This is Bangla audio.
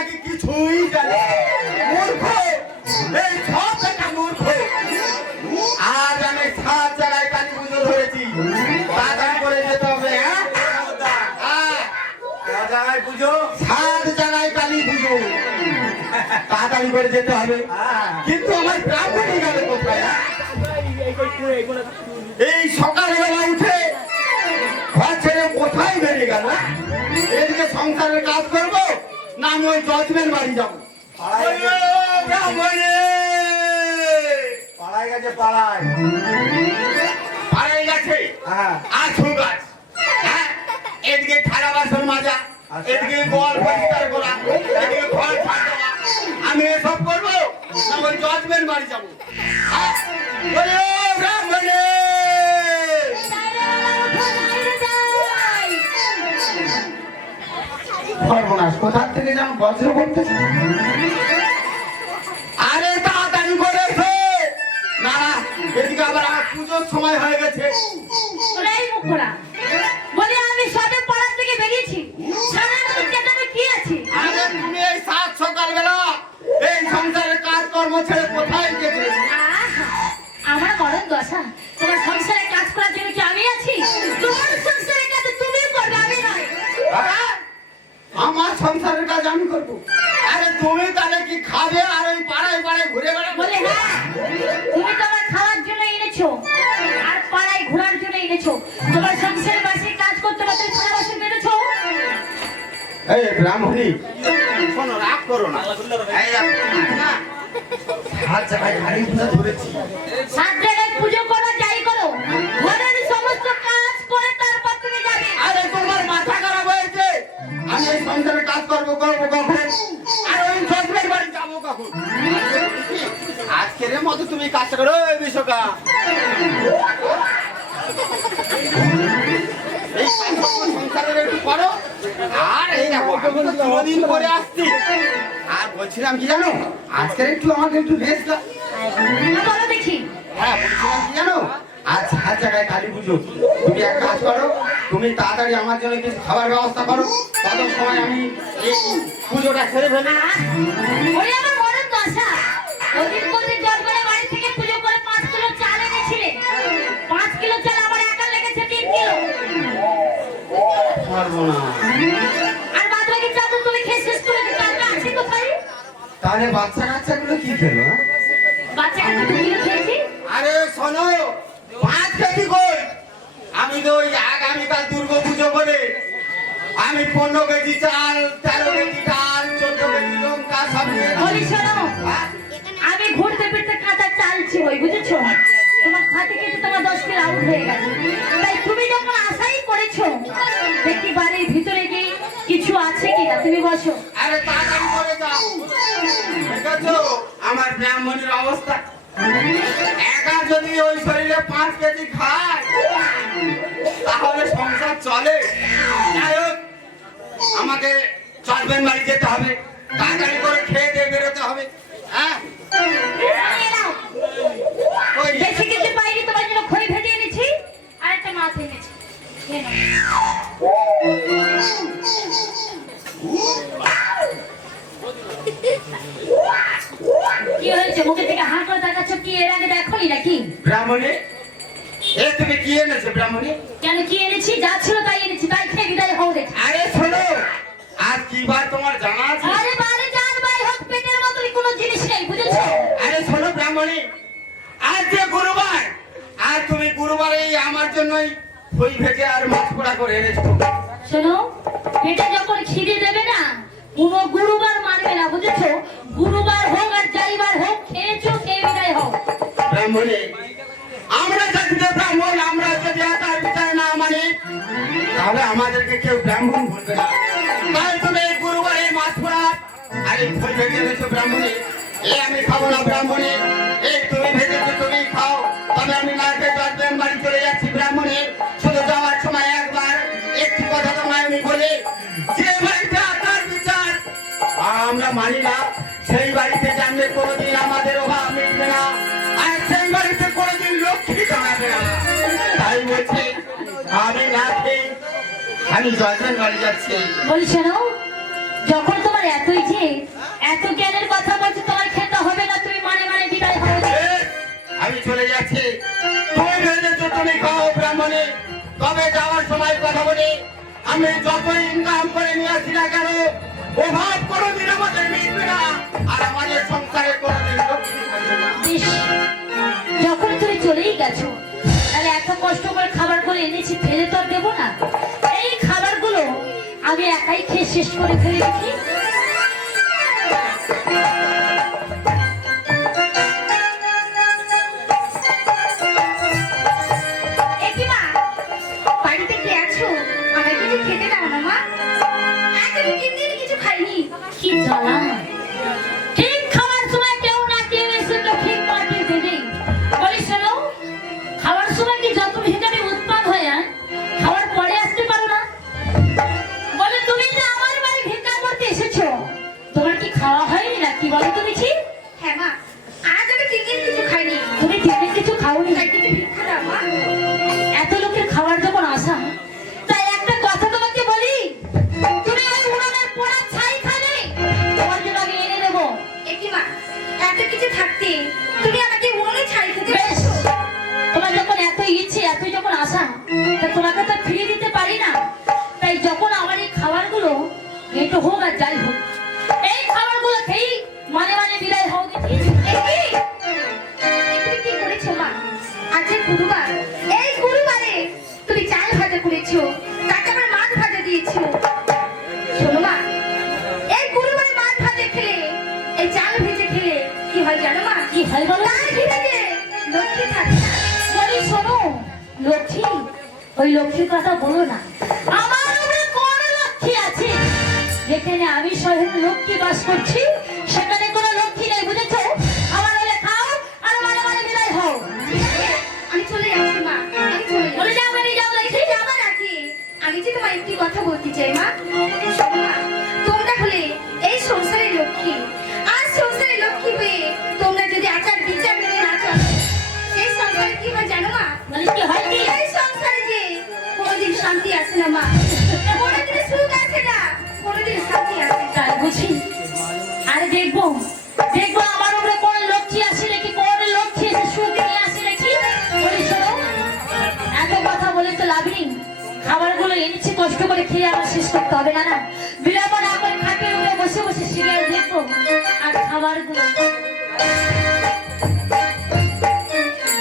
নাকি কিছুই জানে মূর্খ এই সব থেকে মূর্খ আজ আমি 7 জায়গায় কালী পুজো ধরেছি তাড়াতাড়ি করে যেতে হবে হ্যাঁ জায়গায় পুজো 7 জায়গায় কালী পুজো তাড়াতাড়ি করে যেতে হবে কিন্তু আমার ব্রাহ্মণী গেল কোথায় এই সকালবেলা উঠে ঘর ছেড়ে কোথায় বেরিয়ে গেল এদিকে সংসারের কাজ করব না আমি ওই জজমের বাড়ি যাবো পাড়ায় গেছে পাড়ায় গেছে আছু গাছ এদিকে থালা বাসন মাজা এদিকে গোয়াল পরিষ্কার করা এদিকে ঘর ঝাড় দেওয়া আমি এসব করবো না ওই জজমের বাড়ি যাবো সর্বনাশ কোথা থেকে যেন বজ্র করতেছে আরে তাড়াতাড়ি করেছে না না এদিকে আবার আমার পুজোর সময় হয়ে গেছে বলে আমি সবে পাড়ার থেকে বেরিয়েছি কি আছে আরে তুমি এই 7 সকালবেলা এই সংসারের কাজকর্ম ছেড়ে কোথায় গেছিলে আমার মরণ দশা তোমার সংসারে কাজ করার জন্য কি আমি আছি তোমার সংসারের কাজ তুমি করবে আমি নয় আমার সংসারের কাজ আমি করবো আরে তুমি তাহলে কি খাবে আর ওই পাড়ায় পাড়ায় ঘুরে বেড়াবে বলে হ্যাঁ তুমি তো আমার খাওয়ার জন্য এনেছো আর পাড়ায় ঘোরার জন্য এনেছো তোমার সংসারের বাসে কাজ করতে করতে থালা বাসন বেড়েছো এই ব্রাহ্মণী শোনো রাগ করো না এই না 7 জায়গায় কালী পুজো ধরেছি 7 জায়গায় পুজো করো যাই করো ঘরের সমস্ত কাজ করে তারপর তুমি যাবে আরে তোমার মাথা খারাপ হয়েছে আমি এই সংসারে কাজ করবো কখন আর ওই জজমের বাড়ি যাবো কখন আজকের মতো তুমি কাজটা করো এই বিশ্বকা এই সংসারের একটু করো আর এই দেখো দিন করে আসছি আর বলছিলাম কি জানো আজকের একটু আমাকে একটু রেস্ট দাও বলো দেখি হ্যাঁ বলছিলাম কি জানো আজ 7 জায়গায় কালী পুজো তুমি এক কাজ করো তুমি তাড়াতাড়ি আমার জন্য কিছু খাবার ব্যবস্থা করো তত সময় আমি এই পুজোটা সেরে ফেলি ওরে আমার মরণ দশা ওদিন কোতে জলগড়ে বাড়ি থেকে পুজো করে 5 কিলো চাল এনেছিলে 5 কিলো চাল আমার একা লেগেছে 3 কিলো পারবো না আর বাদ বাকি চাল তো তুমি খেয়ে শেষ করে দিতে চালটা আছে কোথায় তাহলে বাচ্চা কাচ্চাগুলো কি খেলো বাচ্চা কাচ্চা 2 কিলো খেয়েছি আরে শোনো 5 কেজি কই আমি তো ওই আগামীকাল দুর্গা পুজো করে আমি 15 কেজি চাল 13 কেজি ডাল 14 কেজি লঙ্কা সব নিয়ে বলি শোনো আমি ঘুরতে ফিরতে কাঁচা চালছি ওই বুঝেছো তোমার খাতে কেটে তোমার 10 কিলো আউট হয়ে গেছে তাই তুমি যখন আশাই করেছো দেখি বাড়ির ভিতরে কি কিছু আছে কিনা তুমি বসো আরে তাড়াতাড়ি করে যাও দেখছো আমার ব্রাহ্মণের অবস্থা একা যদি ওই শরীরে 5 কেজি খায় তাহলে সংসার চলে যাই হোক আমাকে জজমের বাড়ি যেতে হবে তাড়াতাড়ি করে খেয়ে দিয়ে বেরোতে হবে হ্যাঁ ওই বেশি কিছু পাইনি তোমার জন্য খই ভেজে এনেছি আর একটা মাছ এনেছি কি হয়েছে মুখে থেকে হাঁ করে তাকাচ্ছ কি এর আগে দেখোনি নাকি ব্রাহ্মণী এ তুমি কি এনেছো ব্রাহ্মণী কেন কি এনেছি যা ছিল তাই এনেছি তাই খেয়ে বিদায় হও দেখি আরে শোনো আজ কি বার তোমার জানা আছে আরে বারে যার বাই হোক পেটের মতোই কোনো জিনিস নেই বুঝেছো আরে শোনো ব্রাহ্মণী আজ যে গুরুবার আর তুমি গুরুবারে আমার জন্যই খই ভেজে আর মাছ পোড়া করে এনেছো শোনো পেটে যখন খিদে দেবে না কোনো গুরুবার মানবে না বুঝেছো গুরুবার হোক আর যাইবার হোক খেয়েছো খেয়ে বিদায় হোক ব্রাহ্মণী আমরা যদি ব্রাহ্মণ আমরা যদি আচার বিচার না মানি তাহলে আমাদেরকে কেউ ব্রাহ্মণ বলবে না তাই তুমি এই গুরুবারে মাছ পোড়া আর এই খই ভেজে এনেছো ব্রাহ্মণী আমি খাবো না ব্রাহ্মণী এই তুমি ভেজেছো তুমি খাও তবে আমি না খেয়ে জজমের বাড়ি চলে যাচ্ছি ব্রাহ্মণী শুধু যাওয়ার সময় একবার একটি কথা তোমায় আমি বলি যে বাড়িতে আচার বিচার আমরা মানি না সেই বাড়িতে জানলে কোনোদিন আমাদের অভাব মিটবে না আর সেই বাড়িতে কোনোদিন লক্ষ্মী জমাবে না তাই বলছি আমি জজমের বাড়ি যাচ্ছি বলি শোনো যখন তোমার এতই যে এত জ্ঞানের কথা বলছো, তোমার খেতে হবে না, তুমি মানে মানে বিদায় হও। আমি চলে যাচ্ছি, তুমি ভেবেছো তুমি খাও ব্রাহ্মণে, তবে যাওয়ার সময় কথা বলি, আমি যত ইনকাম করে নিয়ে আসি না কেন, অভাব কোনোদিন আমাদের মিটবে না, আর আমাদের সংসারে কোনোদিন লক্ষ্মী থাকবে না। বেশ, যখন তুমি চলেই গেছো, তাহলে এত কষ্ট করে খাবারগুলো এনেছি, ফেলে তো আর দেবো না। এই খাবারগুলো আমি একাই খেয়ে শেষ করে ফেলে দেখি। বাড়িতে কে আছো? আমায় কিছু খেতে দাও না মা। আজ আমি 3 দিন কিছু খাইনি। কি জ্বালা! ঠিক খাওয়ার সময় কেউ না কেউ এসে তো ঠিক পাঠিয়ে দেবে। বলি শোনো, খাওয়ার সময় কি যত ভিতরে উৎপাদ হয়ে যায়, খাওয়ার পরে আসতে পারো না? বলে তুমি যে আমার বাড়ি ভিক্ষা করতে এসেছো, তোমার কি খাওয়া হয়নি নাকি? বলো তুমি ঠিক? হ্যাঁ মা, আজ আমি 3 দিন কিছু খাইনি। তুমি দিনে কিছু খাওনি, তাই কিছু ভিক্ষা দাও মা। এত লোকের খাবার যখন আসা, তাই একটা কথা তোমাকে বলি, তুমি ওই উনানের পোড়া ছাই খাবে, তোমার জন্য আমি এনে দেবো। একি মা, এত কিছু থাকতে তুমি আমাকে উনুনে ছাই খেতে বেশ, বলছো? তোমার যখন এত ইচ্ছে, এতই যখন আশা, তা তোমাকে তো ফিরিয়ে দিতে পারি না। তাই যখন আমার এই খাবারগুলো একটু হোক আর যাই হোক, এই খাবারগুলো খেয়েই মানে মানে বিদায় হও দেখি। একি, তুমি কি করেছো মা? আজ যে গুরুবার, এই গুরুবারে তুমি চাল ভাজা করেছো, তাকে আবার মাছ ভাজা দিয়েছো। শোনো মা, এই গুরুবারে মাছ ভাজা খেলে, এই চাল ভেজে খেলে কি হয় জানো মা? কি হয় বলো? তার ভিতরে লক্ষ্মী থাকে না। বলি শোনো, লক্ষ্মী, ওই লক্ষ্মীর কথা বলো না। আমার উপরে কোন লক্ষ্মী আছে? যেখানে আমি স্বয়ং লক্ষ্মী বাস করছি, সেখানে কোনো লক্ষ্মী নেই, বুঝেছো? আমার হলে খাও আর মানে মানে বিদায় হও। ঠিক আছে, আমি চলে যাচ্ছি মা, আমি চলে বলে যাচ্ছি। যাও, বেরিয়ে যাও দেখি। ঠিক আমার আগে আমি যে তোমার একটি কথা বলতে চাই মা। শোনো মা, তোমরা হলে এই সংসারের লক্ষ্মী। আর সংসারের লক্ষ্মী হয়ে তোমরা যদি আচার বিচার মেনে না চলো, সেই সংসারে কি হয় জানো মা? বলে কি হয় কি? এই সংসারে যে কোনোদিন শান্তি আসে না মা, কোনোদিন সুখ আসে না, কোনোদিন শান্তি আসে না। তাই বুঝি? আরে দেখবো, দেখবো আমার উপরে কোন লক্ষ্মী আসে নাকি, কোন লক্ষ্মী এসে সুখ নিয়ে আসে নাকি। বলি শোনো, এত কথা বলে তো লাভ নেই। খাবারগুলো এনেছি, কষ্ট করে খেয়ে আমার শেষ করতে হবে না। না বিড়াবো না করে খাটের উপরে বসে বসে সিরিয়াল দেখবো আর খাবারগুলো